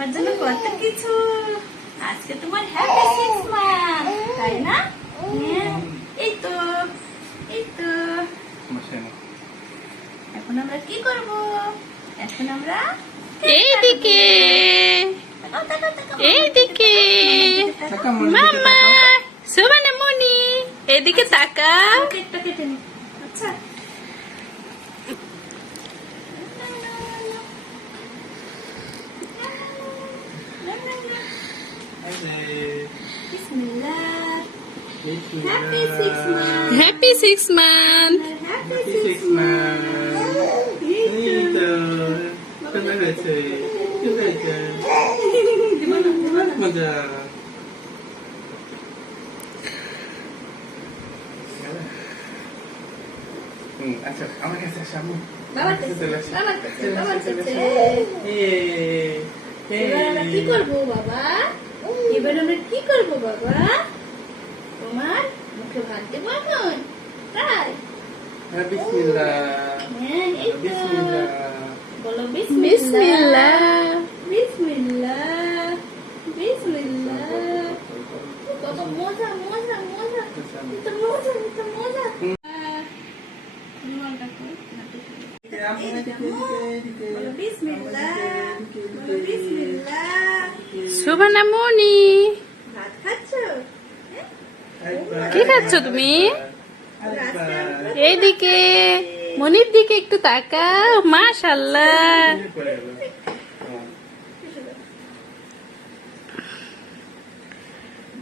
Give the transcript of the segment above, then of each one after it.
তোমার জন্য কত কিছু। আজকে তোমার হ্যাপি 6 মান্থ, তাই না? হ্যাঁ, এই তো এই তো। এখন আমরা কি করব? এখন আমরা এইদিকে এইদিকে মামা সোনামণি এদিকে তাকাও। কেকটা কেটে নি। আচ্ছা, বিসমিল্লাহ। Happy 6 month. Happy 6 month. Happy 6 month. এই তো মজা আচ্ছা আমার কাছে আসো আম্মু। বাবার কাছে, বাবার কাছে, বাবার কাছে। এবার আমরা কি করবো বাবা? এবার আমরা কি করবো বাবা? তোমার মুখে ভাত দেবো এখন, তাই? বিসমিল্লাহ হ্যাঁ, এই তো। বিসমিল্লাহ বলো বিসমিল্লাহ। বিসমিল্লাহ, বিসমিল্লাহ। কত মজা মজা মজা, এত মজা এত মজা। রুমালটা কই? বলো বিসমিল্লাহ, বলো বিসমিল্লাহ। সোনামণি ভাত খাচ্ছ? কি খাচ্ছ তুমি? এইদিকে মনির দিকে একটু তাকাও। মাশাআল্লাহ।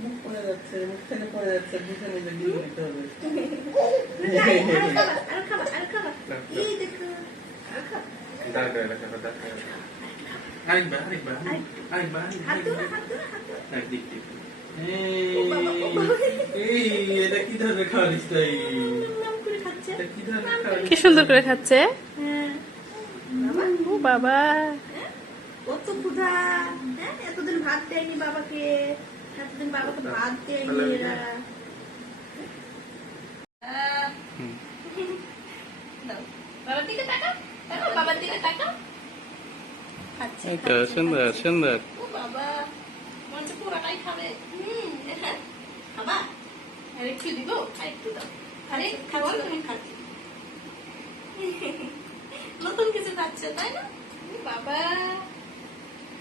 মুখ পড়ে যাচ্ছে, মুখ থেকে পড়ে যাচ্ছে, বুঝে নিজে দিয়ে নিতে হবে। আরো খাবা, আরো খাবা। এই দেখো, আরো খাবা। হাত ধরো, হাত ধরো, হাত ধরো। এটা কি ধরনের খাওয়ারিস তুই? নাম করে খাচ্ছে। এটা কি ধরনের খাওয়ারিস? কি সুন্দর করে খাচ্ছে। হ্যাঁ। বাবা, ও বাবা হ্যাঁ? কত ক্ষুধা। হ্যাঁ, এতদিন ভাত দেয়নি বাবাকে, এতদিন বাবাকে ভাত দেয়নি এরা। দাও, বাবার দিকে তাকাও, তাকাও, বাবার দিকে তাকাও। আচ্ছা, এই তো সুন্দর সুন্দর। ও বাবা, মনে হচ্ছে পুরোটাই খাবে। খাবা? আর একটু দিব? আর একটু দাও। আরে খাওয়ার তুমি খাচ্ছি। নতুন কিছু খাচ্ছে, তাই না? ও বাবা,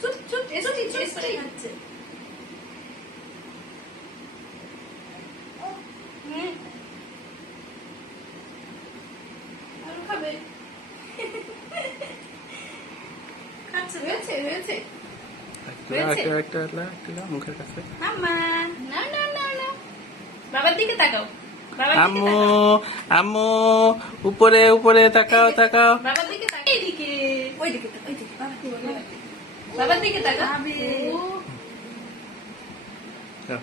চুপ চুপ চুপ চুপ করে খাচ্ছে। আরো খাবে। খাচ্ছে, হয়েছে হয়েছে। একটা মুখের কাছে। মাম্মা, না না না না, বাবার দিকে তাকাও, বাবার দিকে আম্মু তাকাও, আম্মু উপরে উপরে তাকাও তাকাও। বাবার দিকে তাকাও, এইদিকে, ওইদিকে তাকাও, ওইদিকে, বাবা কি বলে? বাবার দিকে তাকাও। যাও।